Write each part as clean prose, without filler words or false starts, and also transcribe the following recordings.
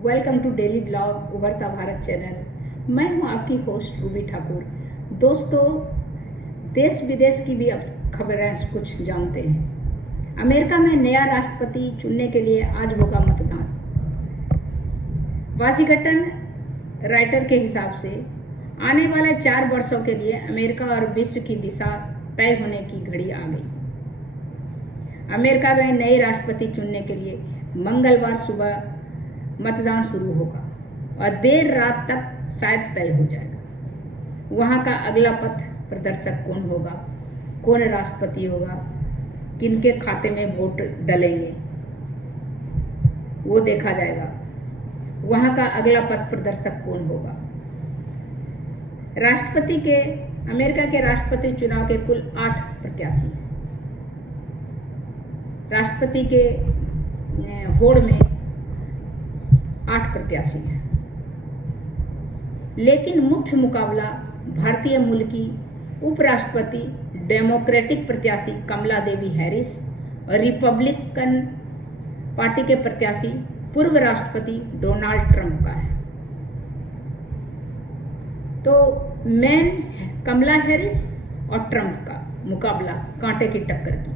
Welcome to daily blog उभरता Bharat channel. मैं हूं आपकी होस्ट रूबी ठाकुर। दोस्तों, देश विदेश की भी अब खबरें कुछ जानते हैं। अमेरिका में नया राष्ट्रपति चुनने के लिए आज होगा मतदान। वाशिंगटन राइटर के हिसाब से आने वाले 4 वर्षों के लिए अमेरिका और विश्व की दिशा तय होने की घड़ी आ गई। अमेरिका में नए राष्ट्रपति चुनने के लिए मंगलवार सुबह मतदान शुरू होगा और देर रात तक शायद तय हो जाएगा। वहाँ का अगला पथ प्रदर्शक कौन होगा, कौन राष्ट्रपति होगा, किनके खाते में वोट डलेंगे, वो देखा जाएगा। वहाँ का अगला पथ प्रदर्शक कौन होगा। अमेरिका के राष्ट्रपति चुनाव के कुल 8 प्रत्याशी हैं। राष्ट्रपति के होड़ में 8 प्रत्याशी हैं, लेकिन मुख्य मुकाबला भारतीय मूल की उपराष्ट्रपति डेमोक्रेटिक प्रत्याशी कमला देवी हैरिस और रिपब्लिकन पार्टी के प्रत्याशी पूर्व राष्ट्रपति डोनाल्ड ट्रंप का है। तो मेन कमला हैरिस और ट्रंप का मुकाबला कांटे की टक्कर की।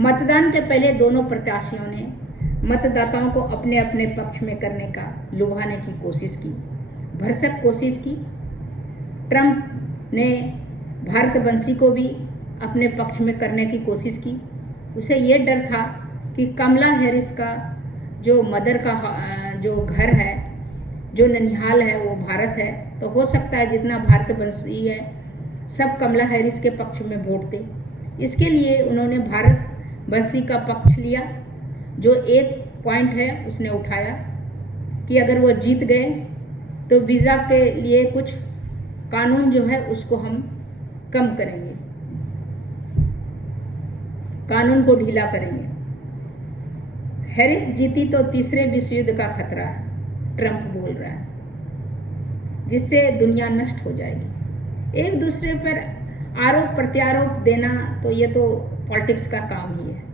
मतदान के पहले दोनों प्रत्याशियों ने मतदाताओं को अपने अपने पक्ष में करने का लुभाने की कोशिश की, भरसक कोशिश की। ट्रंप ने भारतवंशी को भी अपने पक्ष में करने की कोशिश की। उसे ये डर था कि कमला हैरिस का जो मदर का जो घर है, जो ननिहाल है, वो भारत है, तो हो सकता है जितना भारतवंशी है सब कमला हैरिस के पक्ष में वोट दे। इसके लिए उन्होंने भारतवंशी का पक्ष लिया। जो एक पॉइंट है उसने उठाया कि अगर वो जीत गए तो वीज़ा के लिए कुछ कानून जो है उसको हम कम करेंगे, कानून को ढीला करेंगे। हैरिस जीती तो तीसरे विश्व युद्ध का खतरा है, ट्रंप बोल रहा है, जिससे दुनिया नष्ट हो जाएगी। एक दूसरे पर आरोप प्रत्यारोप देना तो ये तो पॉलिटिक्स का काम ही है।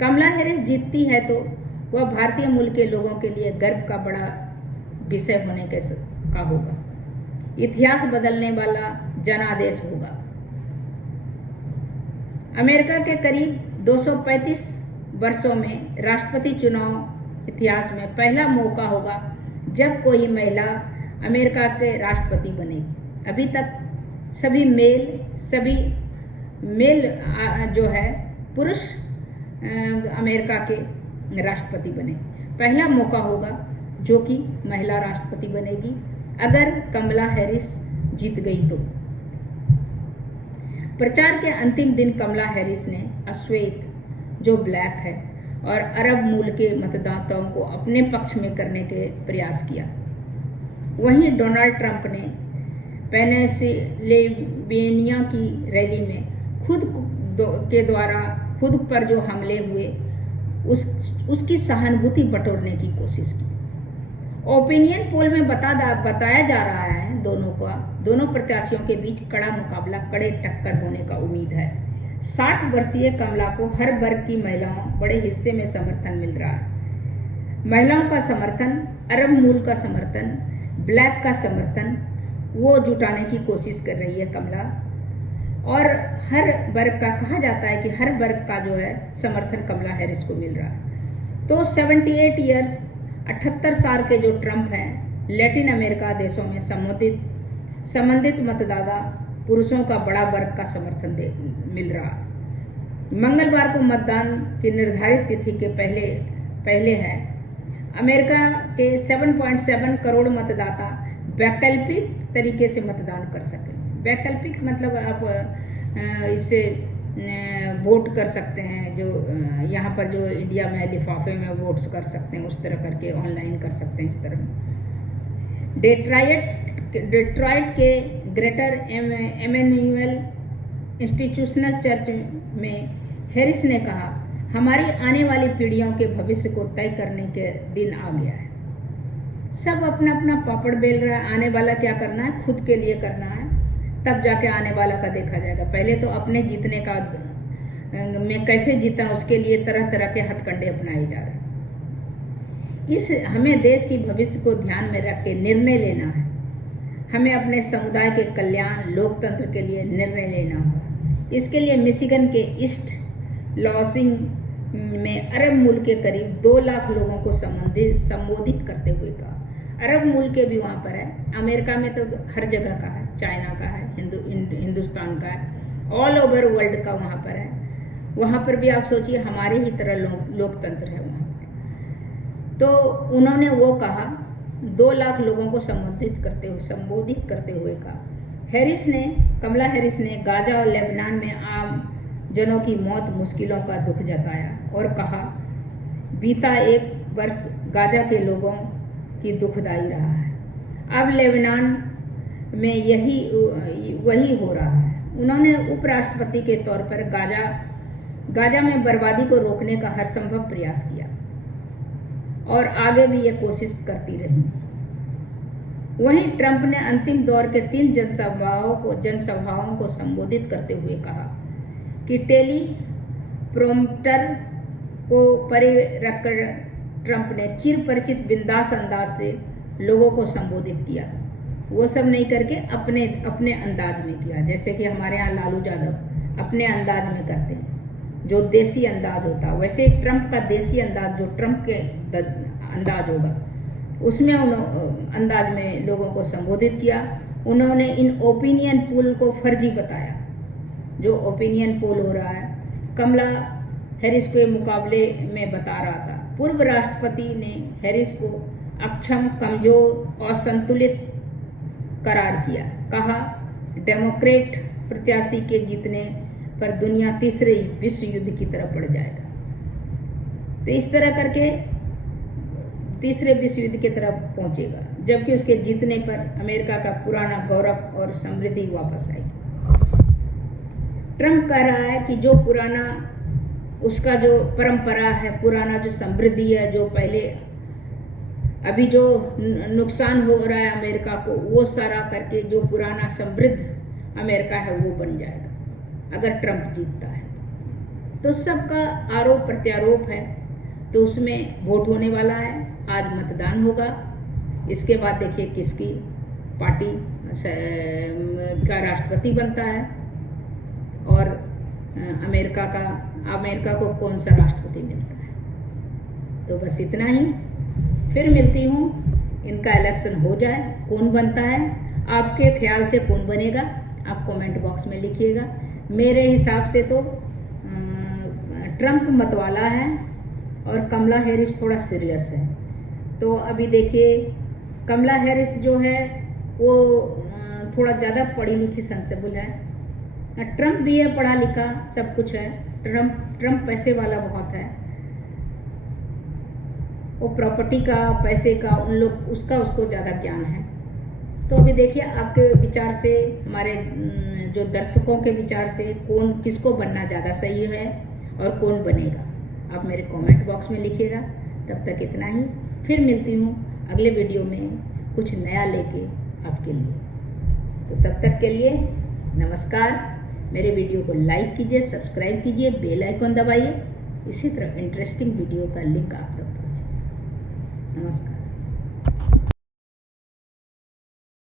कमला हैरिस जीतती है तो वह भारतीय मूल के लोगों के लिए गर्व का बड़ा विषय होने का होगा। इतिहास बदलने वाला जनादेश होगा। अमेरिका के करीब 235 वर्षों में राष्ट्रपति चुनाव इतिहास में पहला मौका होगा जब कोई महिला अमेरिका के राष्ट्रपति बनेगी। अभी तक सभी मेल जो है पुरुष अमेरिका के राष्ट्रपति बने। पहला मौका होगा जो कि महिला राष्ट्रपति बनेगी अगर कमला हैरिस जीत गई तो। प्रचार के अंतिम दिन कमला हैरिस ने अश्वेत, जो ब्लैक है, और अरब मूल के मतदाताओं को अपने पक्ष में करने के प्रयास किया। वहीं डोनाल्ड ट्रंप ने पेंसिल्वेनिया की रैली में खुद पर जो हमले हुए उसकी सहानुभूति बटोरने की कोशिश की। ओपिनियन पोल में बताया जा रहा है दोनों प्रत्याशियों के बीच कड़ा मुकाबला, कड़े टक्कर होने का उम्मीद है। 60 वर्षीय कमला को हर वर्ग की महिलाओं बड़े हिस्से में समर्थन मिल रहा है। महिलाओं का समर्थन, अरब मूल का समर्थन, ब्लैक का समर्थन वो जुटाने की कोशिश कर रही है कमला। और हर वर्ग का, कहा जाता है कि हर वर्ग का जो है समर्थन कमला हैरिस को मिल रहा है। तो 78 ईयर्स 78 साल के जो ट्रंप हैं, लैटिन अमेरिका देशों में संबंधित मतदाता पुरुषों का बड़ा वर्ग का समर्थन मिल रहा है। मंगलवार को मतदान की निर्धारित तिथि के पहले है। अमेरिका के 7.7 करोड़ मतदाता वैकल्पिक तरीके से मतदान कर सकें। वैकल्पिक मतलब आप इससे वोट कर सकते हैं, जो यहाँ पर जो इंडिया में लिफाफे में वोट कर सकते हैं, उस तरह करके ऑनलाइन कर सकते हैं। इस तरह डेट्रॉइट के ग्रेटर एमेन्यूअल इंस्टीट्यूशनल चर्च में हैरिस ने कहा, हमारी आने वाली पीढ़ियों के भविष्य को तय करने के दिन आ गया है। सब अपना अपना पापड़ बेल रहा है। आने वाला क्या करना है, खुद के लिए करना है, तब जाके आने वाला का देखा जाएगा। पहले तो अपने जीतने का में कैसे जीता उसके लिए तरह तरह के हथकंडे अपनाए जा रहे हैं। हमें देश की भविष्य को ध्यान में रख के निर्णय लेना है। हमें अपने समुदाय के कल्याण, लोकतंत्र के लिए निर्णय लेना होगा। इसके लिए मिशिगन के ईस्ट लॉसिंग में अरब मूल के करीब 2 लाख लोगों को संबोधित करते हुए कहा। अरब मूल के भी वहाँ पर है, अमेरिका में तो हर जगह का है, चाइना का है, हिंदुस्तान का है, ऑल ओवर वर्ल्ड का वहाँ पर है। वहाँ पर भी आप सोचिए हमारे ही तरह लोकतंत्र है वहाँ पर। तो उन्होंने वो कहा, 2 लाख लोगों को संबोधित करते हुए कहा। कमला हैरिस ने गाजा और लेबनान में आम जनों की मौत, मुश्किलों का दुख जताया और कहा, बीता 1 वर्ष गाजा के लोगों की दुखदाई रहा है। अब लेबनान में वही हो रहा है। उन्होंने उपराष्ट्रपति के तौर पर गाजा में बर्बादी को रोकने का हर संभव प्रयास किया और आगे भी ये कोशिश करती रहेंगी। वहीं ट्रंप ने अंतिम दौर के 3 जनसभाओं को संबोधित करते हुए कहा कि टेलीप्रॉम्प्टर को परे रखकर ट्रंप ने चिरपरिचित बिंदास अंदाज से लोगों को संबोधित किया। वो सब नहीं करके अपने अंदाज में किया, जैसे कि हमारे यहाँ लालू यादव अपने अंदाज में करते हैं, जो देसी अंदाज होता। वैसे ट्रंप का देसी अंदाज, जो ट्रंप के अंदाज होगा, उसमें अंदाज में लोगों को संबोधित किया। उन्होंने इन ओपिनियन पोल को फर्जी बताया। जो ओपिनियन पोल हो रहा है, कमला हैरिस के मुकाबले में बता रहा था। पूर्व राष्ट्रपति ने हैरिस को अक्षम, कमजोर और संतुलित करार किया। कहा, डेमोक्रेट प्रत्याशी के जीतने पर दुनिया तीसरे विश्व युद्ध की तरफ बढ़ जाएगा। तो इस तरह करके तीसरे विश्व युद्ध की तरफ पहुंचेगा, जबकि उसके जीतने पर अमेरिका का पुराना गौरव और समृद्धि वापस आएगी। ट्रंप कह रहा है कि जो पुराना उसका जो परंपरा है, पुराना जो समृद्धि है, जो पहले अभी जो नुकसान हो रहा है अमेरिका को, वो सारा करके जो पुराना समृद्ध अमेरिका है वो बन जाएगा अगर ट्रंप जीतता है। तो सबका आरोप प्रत्यारोप है। तो उसमें वोट होने वाला है, आज मतदान होगा। इसके बाद देखिए किसकी पार्टी का राष्ट्रपति बनता है और अमेरिका को कौन सा राष्ट्रपति मिलता है। तो बस इतना ही। फिर मिलती हूँ, इनका इलेक्शन हो जाए, कौन बनता है, आपके ख्याल से कौन बनेगा, आप कमेंट बॉक्स में लिखिएगा। मेरे हिसाब से तो ट्रंप मतवाला है और कमला हैरिस थोड़ा सीरियस है। तो अभी देखिए कमला हैरिस जो है वो थोड़ा ज़्यादा पढ़ी लिखी सेंसेबल है। ट्रंप भी है, पढ़ा लिखा, सब कुछ है। ट्रंप पैसे वाला बहुत है, वो प्रॉपर्टी का, पैसे का, उसको ज़्यादा ज्ञान है। तो अभी देखिए आपके विचार से, हमारे जो दर्शकों के विचार से किसको बनना ज़्यादा सही है और कौन बनेगा, आप मेरे कमेंट बॉक्स में लिखिएगा। तब तक इतना ही। फिर मिलती हूँ अगले वीडियो में कुछ नया लेके आपके लिए। तो तब तक के लिए नमस्कार। मेरे वीडियो को लाइक कीजिए, सब्सक्राइब कीजिए, बेल आइकन दबाइए। इसी तरह इंटरेस्टिंग वीडियो का लिंक आप तक पहुँचे। नमस्कार।